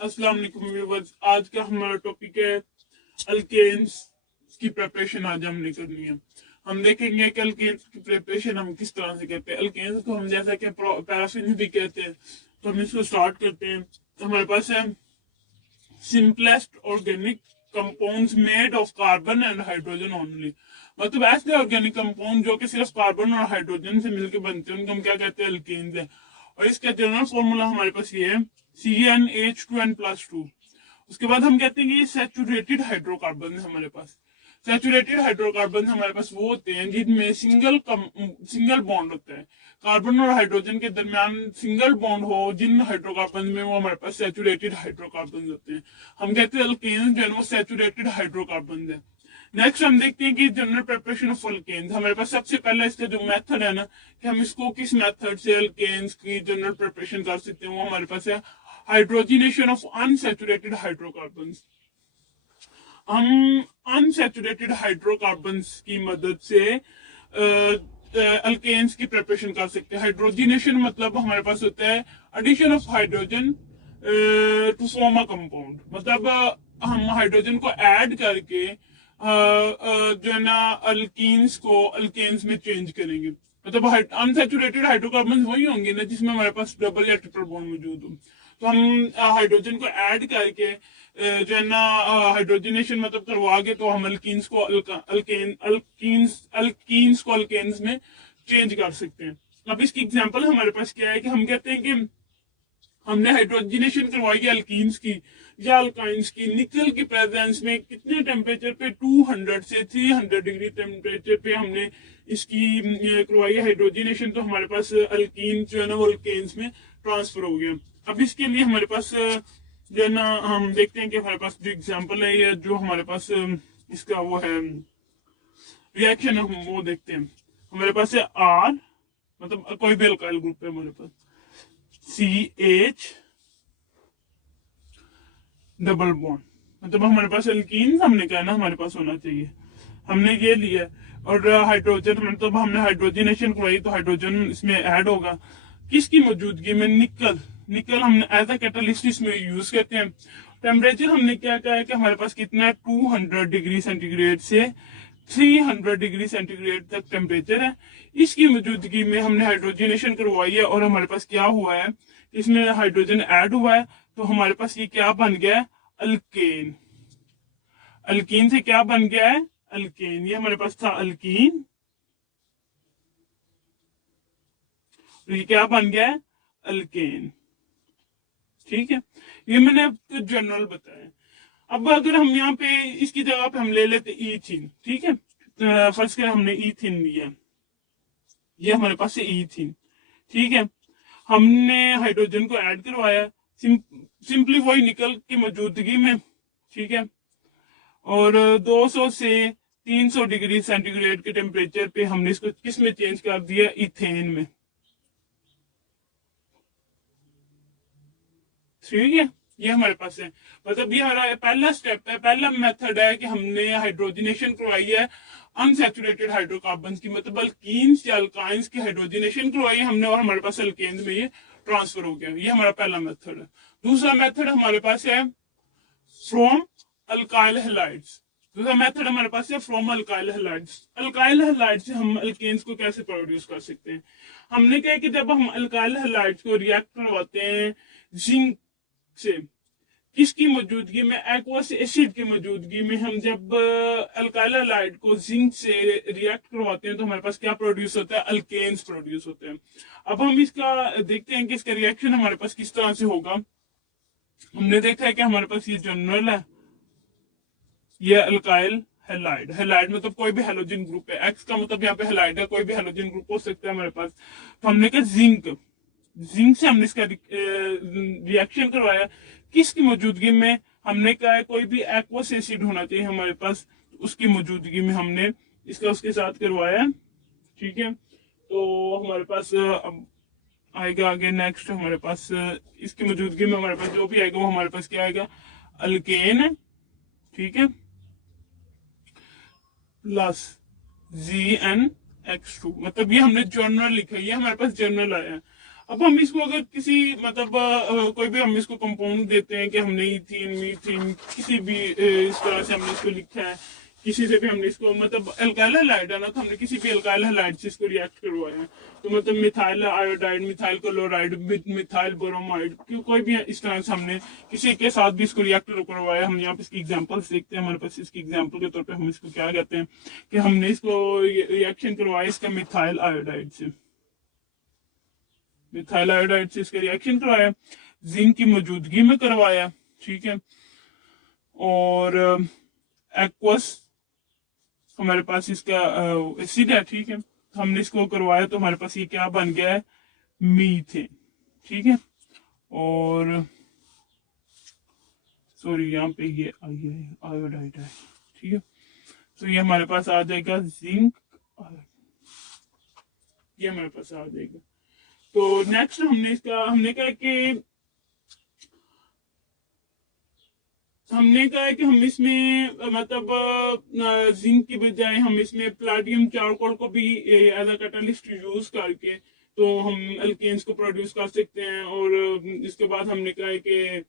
अस्सलाम वालेकुम व्यूअर्स। आज का हमारा टॉपिक है अल्केन्स की प्रिपरेशन। आज हमने करनी है। हम देखेंगे कि अल्केन्स की प्रिपरेशन हम किस तरह से करते हैं। अल्केन्स को हम जैसा कि पैराफिन भी कहते हैं, तो हम इसको स्टार्ट करते हैं। तो हमारे पास है simplest organic compounds made of carbon and hydrogen only. मतलब ऐसे ऑर्गेनिक कंपाउंड जो कि सिर्फ कार्बन और हाइड्रोजन से मिलकर बनते हैं, उनको हम क्या कहते हैं? अल्केन्स है। और इसका जनरल फॉर्मूला हमारे पास ये है CnH2n+2। उसके बाद हम कहते हैं कि ये सैचुरेटेड हाइड्रोकार्बन है हमारे पास। सैचुरेटेड हाइड्रोकार्बन हमारे पास वो होते हैं जिनमें सिंगल बॉन्ड होता है। कार्बन और हाइड्रोजन के दरमियान सिंगल बॉन्ड हो जिन हाइड्रोकार्बन में, वो हमारे पास सैचुरेटेड हाइड्रोकार्बन होते हैं। हम कहते हैं अल्केन्स जो है वो सैचुरेटेड हाइड्रोकार्बन है। नेक्स्ट हम देखते हैं कि जनरल प्रिपरेशन ऑफ अल्केन्स। हमारे पास सबसे पहला इसका जो मेथड है ना, कि हम इसको किस मेथड से अल्केन्स की जनरल प्रिपरेशन कर सकते हैं, वो हमारे पास है हाइड्रोजिनेशन ऑफ अनसैचुरेटेड हाइड्रोकार्बन्स। हम अनसैचुरेटेड हाइड्रोकार्बन्स की मदद से अल्केन्स की प्रिपरेशन कर सकते हैं। हाइड्रोजिनेशन मतलब हमारे पास होता है addition of hydrogen to form a compound. मतलब हम हाइड्रोजन को ऐड करके जो है ना अल्कीन्स को अल्केन्स में चेंज करेंगे। मतलब अनसैचुरेटेड हाइड्रोकार्बन वही होंगे ना जिसमें हमारे पास डबल या ट्रिपल बॉन्ड मौजूद हो। तो हम हाइड्रोजन को ऐड करके जो है ना हाइड्रोजनेशन मतलब करवा के, तो हम अल्कीन्स को अल्कीन्स को अल्केन्स में चेंज कर सकते हैं। अब इसकी एग्जांपल हमारे पास क्या है कि हम कहते हैं कि हमने हाइड्रोजनेशन करवाई है अल्कीन्स की या अल्काइंस की निकल की प्रेजेंस में। कितने टेम्परेचर पे? 200 से 300 डिग्री टेम्परेचर पे हमने इसकी करवाई है हाइड्रोजनेशन। तो हमारे पास अल्कीन जो है ना वो अल्केन्स में ट्रांसफर हो गया। अब इसके लिए हमारे पास जो है ना हम देखते हैं कि हमारे पास जो एग्जाम्पल है या जो हमारे पास इसका वो है रिएक्शन है, हम वो देखते हैं। हमारे पास है R, मतलब कोई भी अल्काइल ग्रुप है हमारे पास, CH डबल बॉन्ड। मतलब हमारे पास एल्कीन हमने क्या है ना हमारे पास होना चाहिए, हमने ये लिया। और हाइड्रोजन मतलब हमने हाइड्रोजनेशन करवाई, तो हाइड्रोजन इसमें ऐड होगा किसकी मौजूदगी में? निकल। निकल हमने एज अ कैटलिस्ट इसमें यूज करते हैं। टेम्परेचर हमने क्या कहा है कि हमारे पास कितना है? 200 डिग्री सेंटीग्रेड से 300 डिग्री सेंटीग्रेड तक टेम्परेचर है। इसकी मौजूदगी में हमने हाइड्रोजनेशन करवाई है और हमारे पास क्या हुआ है? इसमें हाइड्रोजन ऐड हुआ है, तो हमारे पास ये क्या बन गया है? अल्केन। अल्कीन से क्या बन गया है? अल्केन। ये हमारे पास था अल्कीन, तो ये क्या बन गया है? अल्केन। ठीक है, ये मैंने आपको जनरल बताया। अब अगर हम यहाँ पे इसकी जगह पे हम ले लेते ईथिन। ठीक है, फर्स्ट कर हमने ईथिन लिया, ये हमारे पास है ईथिन। ठीक है, हमने हाइड्रोजन को ऐड करवाया सिंपली वही निकल की मौजूदगी में। ठीक है, और 200 से 300 डिग्री सेंटीग्रेड के टेम्परेचर पे हमने इसको किस में चेंज कर दिया? इथेन में। ठीक है, ये हमारे पास है। मतलब ये हमारा पहला स्टेप है, पहला मेथड है कि हमने हाइड्रोजनेशन करवाई है अनसैचुरेटेड हाइड्रोकार्बन्स की, मतलब अल्कीन्स या अल्काइंस की हाइड्रोजनेशन करवाई है हमने, और हमारे पास अल्केन्स में ये ट्रांसफर हो गया। ये हमारा पहला मेथड है। दूसरा मेथड हमारे पास है फ्रॉम अल्काइल हैलाइड्स। दूसरा मेथड हमारे पास है from alkyl halides. Alkyl halides से हम अल्केन्स को कैसे प्रोड्यूस कर सकते हैं? हमने कहा कि जब हम अल्काइल हैलाइड्स को रिएक्ट करवाते हैं जिंक से, किसकी मौजूदगी में? एक्वस एसिड की मौजूदगी में हम जब अल्काइल हैलाइड को जिंक से रिएक्ट करवाते हैं, तो हमारे पास क्या प्रोड्यूस होता है? अल्केन्स प्रोड्यूस होते हैं। अब हम इसका देखते हैं कि इसका रिएक्शन हमारे पास किस तरह से होगा। हमने देखा है कि हमारे पास ये जनरल है, ये अल्काइल हैलाइड। हैलाइड मतलब कोई भी हैलोजन ग्रुप है, एक्स का मतलब यहाँ पे हैलाइड है, कोई भी हैलोजन ग्रुप हो सकता है हमारे पास। तो हमने कहा जिंक, जिंक से हमने इसका रिएक्शन करवाया किसकी मौजूदगी में? हमने कहा है कोई भी एक्वस एसिड होना चाहिए हमारे पास, उसकी मौजूदगी में हमने इसका उसके साथ करवाया। ठीक है, तो हमारे पास अब आएगा आगे नेक्स्ट हमारे पास इसकी मौजूदगी में हमारे पास जो भी आएगा वो हमारे पास क्या आएगा? अल्केन है। ठीक है, प्लस GnX2। मतलब ये हमने जर्नल लिखा है, ये हमारे पास जर्नल आया है। अब हम इसको अगर किसी मतलब कोई भी हम इसको कंपाउंड देते हैं कि हमने इथीन मीथीन किसी भी इस तरह से हमने इसको लिखा है, किसी से भी हमने इसको मतलब एल्काइल हैलाइड है ना, तो हमने किसी भी एल्काइल हैलाइड से इसको रिएक्ट करवाया है, तो मतलब methyl iodide, methyl chloride, methyl bromide, कोई भी इस तरह से हमने किसी के साथ भी इसको रिएक्ट करवाया। हम यहाँ पे इसकी एग्जांपल्स देखते हैं, हमारे पास इसकी एग्जांपल के तौर पे हम इसको क्या कहते हैं कि हमने इसको रिएक्शन करवाया इसका मिथाइल आयोडाइड से, मिथाइल आयोडाइड से इसका रिएक्शन करवाया, जिंक की मौजूदगी में करवाया, ठीक है। और एक्वस हमारे पास इसका एसिड है, ठीक है, हमने इसको करवाया तो हमारे पास ये क्या बन गया है, मीथेन, ठीक है। और सॉरी यहाँ पे ये आयोडाइड है, ठीक है, तो ये हमारे पास आ जाएगा जिंक, ये हमारे पास आ जाएगा। तो नेक्स्ट हमने कहा कि हम इसमें मतलब जिंक की बजाय हम इसमें प्लाटियम चारकोल को भी एज अ कैटलिस्ट यूज करके तो हम एल्केन्स को प्रोड्यूस कर सकते हैं। और इसके बाद हमने कहा है कि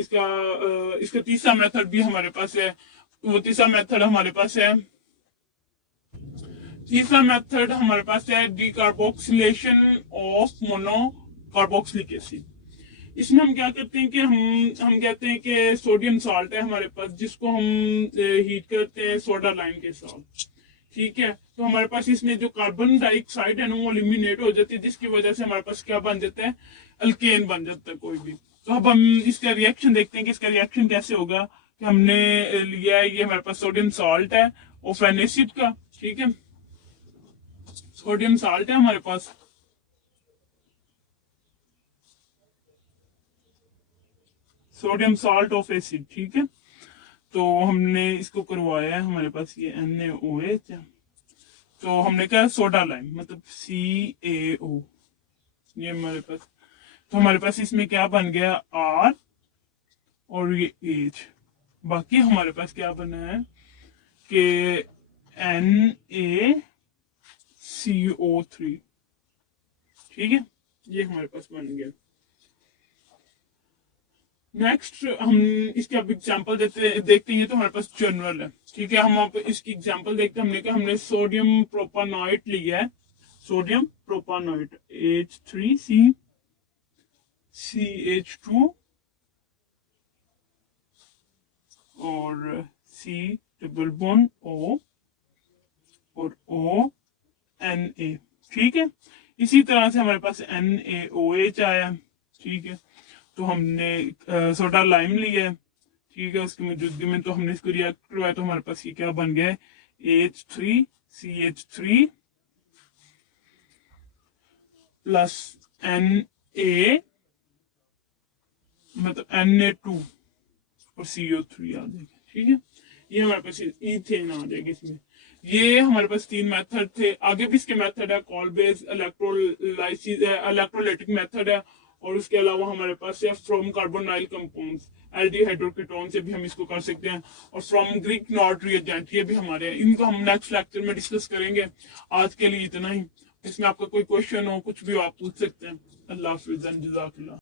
इसका तीसरा मेथड भी हमारे पास है। वो तीसरा मेथड हमारे पास है decarboxylation of mono carboxylic acid. इसमें हम क्या करते हैं कि हम कहते हैं कि सोडियम साल्ट है हमारे पास, जिसको हम हीट करते हैं सोडा लाइम के साथ, ठीक है। तो हमारे पास इसमें जो कार्बन डाइऑक्साइड है ना वो एलिमिनेट हो जाती है, जिसकी वजह से हमारे पास क्या बन जाता है, अल्केन बन जाता है कोई भी। तो अब हम इसका रिएक्शन देखते हैं कि इसका रिएक्शन कैसे होगा। कि हमने लिया है, ये हमारे पास सोडियम साल्ट है और फेन एसिड का, ठीक है, सोडियम साल्ट है हमारे पास, सोडियम साल्ट ऑफ एसिड, ठीक है। तो हमने इसको करवाया है, हमारे पास ये NaOH है, तो हमने क्या सोडा लाइम मतलब CaO, ये हमारे पास, तो हमारे पास इसमें क्या बन गया R और ये H। बाकी हमारे पास क्या बना है कि NaCO3, ठीक है, ये हमारे पास बन गया। नेक्स्ट हम इसके अब एग्जांपल देखते हैं, तो हमारे पास जनरल है, ठीक है। हम अब इसकी एग्जांपल देखते हैं। हमने सोडियम प्रोपानॉइट लिया है, सोडियम प्रोपानॉइट H3CH2 और C डबल बॉन्ड O और ONA, ठीक है। इसी तरह से हमारे पास NaOH आया, ठीक है। तो हमने सोडा लाइम लिया है, ठीक है, उसकी मौजूदगी में, तो हमने इसको रिएक्ट करवाया, तो हमारे पास ये क्या बन गया है, H3CH3 प्लस Na मतलब Na2 और CO3 आ जाएगा, ठीक है। ये हमारे पास इथेन आ जाएगा इसमें। ये हमारे पास 3 मेथड थे, आगे भी इसके मेथड है, call base electrolysis electrolytic method है, और उसके अलावा हमारे पास है फ्रॉम कार्बोनाइल कंपाउंड्स एल्डिहाइड्रोकेटोन से भी हम इसको कर सकते हैं, और फ्रॉम ग्रीक नॉट रिएजेंट ये भी हमारे हैं। इनको हम नेक्स्ट लेक्चर में डिस्कस करेंगे। आज के लिए इतना ही। इसमें आपका कोई क्वेश्चन हो, कुछ भी हो, आप पूछ सकते हैं। अल्लाह हाफिज़, जज़ाकल्लाह।